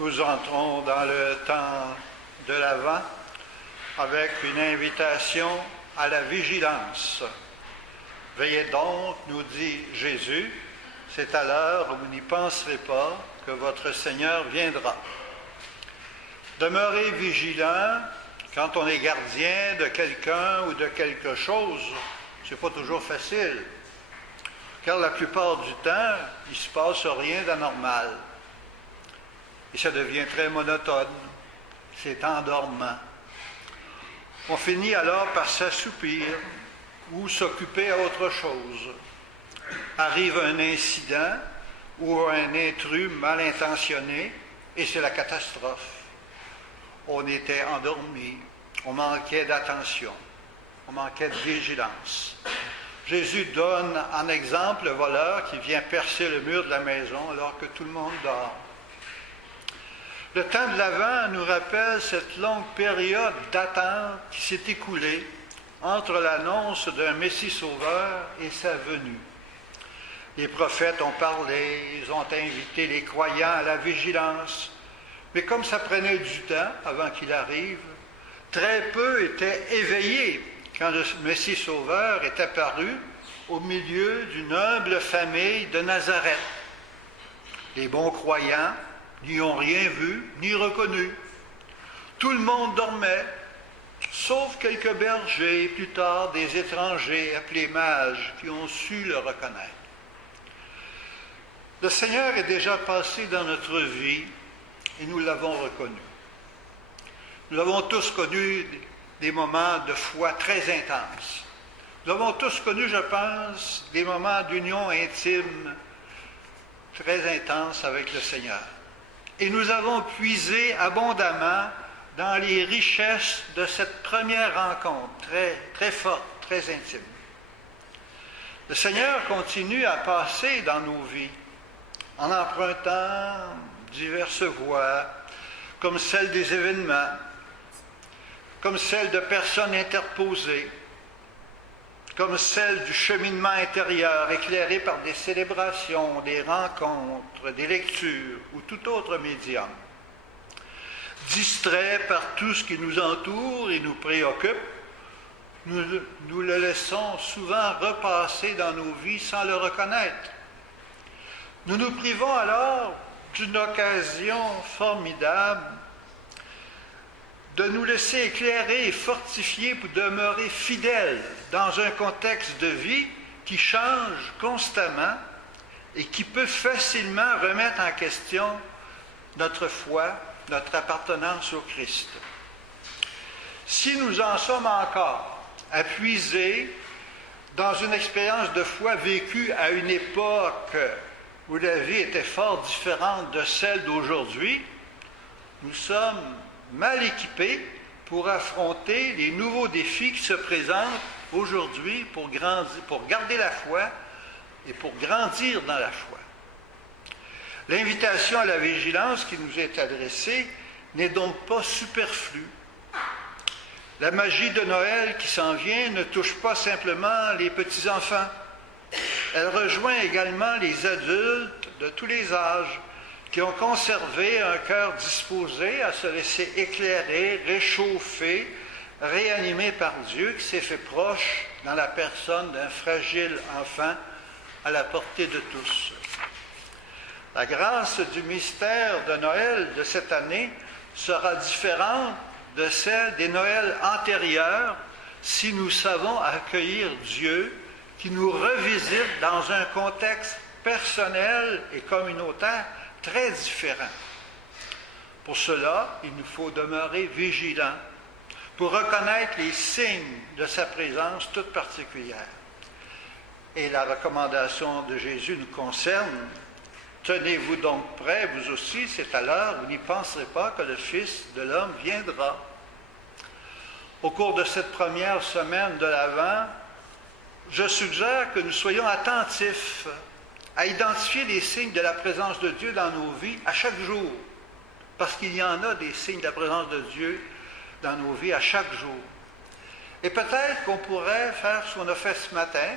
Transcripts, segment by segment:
Nous entrons dans le temps de l'Avent avec une invitation à la vigilance. Veillez donc, nous dit Jésus, c'est à l'heure où vous n'y penserez pas que votre Seigneur viendra. Demeurer vigilant quand on est gardien de quelqu'un ou de quelque chose, c'est pas toujours facile, car la plupart du temps, il ne se passe rien d'anormal. Et ça devient très monotone, c'est endormant. On finit alors par s'assoupir ou s'occuper à autre chose. Arrive un incident ou un intrus mal intentionné et c'est la catastrophe. On était endormi, on manquait d'attention, on manquait de vigilance. Jésus donne en exemple le voleur qui vient percer le mur de la maison alors que tout le monde dort. Le temps de l'Avent nous rappelle cette longue période d'attente qui s'est écoulée entre l'annonce d'un Messie sauveur et sa venue. Les prophètes ont parlé, ils ont invité les croyants à la vigilance, mais comme ça prenait du temps avant qu'il arrive, très peu étaient éveillés quand le Messie sauveur est apparu au milieu d'une humble famille de Nazareth. Les bons croyants n'y ont rien vu ni reconnu. Tout le monde dormait, sauf quelques bergers et plus tard des étrangers appelés mages qui ont su le reconnaître. Le Seigneur est déjà passé dans notre vie et nous l'avons reconnu. Nous avons tous connu des moments de foi très intenses. Nous avons tous connu, je pense, des moments d'union intime très intenses avec le Seigneur. Et nous avons puisé abondamment dans les richesses de cette première rencontre, très, très forte, très intime. Le Seigneur continue à passer dans nos vies en empruntant diverses voies, comme celle des événements, comme celle de personnes interposées, comme celle du cheminement intérieur éclairé par des célébrations, des rencontres, des lectures ou tout autre médium. Distraits par tout ce qui nous entoure et nous préoccupe, nous le laissons souvent repasser dans nos vies sans le reconnaître. Nous nous privons alors d'une occasion formidable de nous laisser éclairer et fortifier pour demeurer fidèles dans un contexte de vie qui change constamment et qui peut facilement remettre en question notre foi, notre appartenance au Christ. Si nous en sommes encore à puiser dans une expérience de foi vécue à une époque où la vie était fort différente de celle d'aujourd'hui, nous sommes mal équipés pour affronter les nouveaux défis qui se présentent aujourd'hui pour garder la foi et pour grandir dans la foi. L'invitation à la vigilance qui nous est adressée n'est donc pas superflue. La magie de Noël qui s'en vient ne touche pas simplement les petits-enfants. Elle rejoint également les adultes de tous les âges qui ont conservé un cœur disposé à se laisser éclairer, réchauffer, réanimer par Dieu qui s'est fait proche dans la personne d'un fragile enfant à la portée de tous. La grâce du mystère de Noël de cette année sera différente de celle des Noëls antérieurs si nous savons accueillir Dieu qui nous revisite dans un contexte personnel et communautaire très différent. Pour cela, il nous faut demeurer vigilants pour reconnaître les signes de sa présence toute particulière. Et la recommandation de Jésus nous concerne. Tenez-vous donc prêts, vous aussi, c'est à l'heure où vous n'y penserez pas que le Fils de l'homme viendra. Au cours de cette première semaine de l'Avent, je suggère que nous soyons attentifs à identifier les signes de la présence de Dieu dans nos vies à chaque jour, parce qu'il y en a des signes de la présence de Dieu dans nos vies à chaque jour. Et peut-être qu'on pourrait faire ce qu'on a fait ce matin,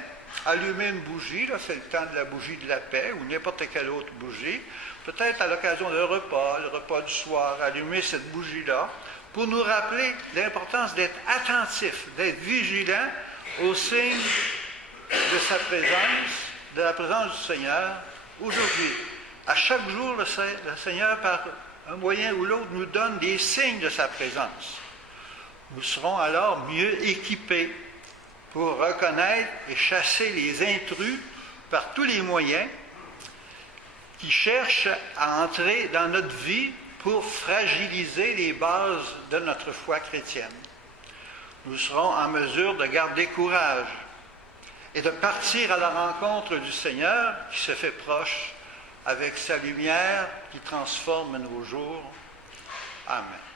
allumer une bougie, là, c'est le temps de la bougie de la paix, ou n'importe quelle autre bougie, peut-être à l'occasion d'un repas, le repas du soir, allumer cette bougie-là, pour nous rappeler l'importance d'être attentif, d'être vigilant aux signes de sa présence, de la présence du Seigneur aujourd'hui. À chaque jour, le Seigneur, par un moyen ou l'autre, nous donne des signes de sa présence. Nous serons alors mieux équipés pour reconnaître et chasser les intrus par tous les moyens qui cherchent à entrer dans notre vie pour fragiliser les bases de notre foi chrétienne. Nous serons en mesure de garder courage et de partir à la rencontre du Seigneur qui se fait proche avec sa lumière qui transforme nos jours. Amen.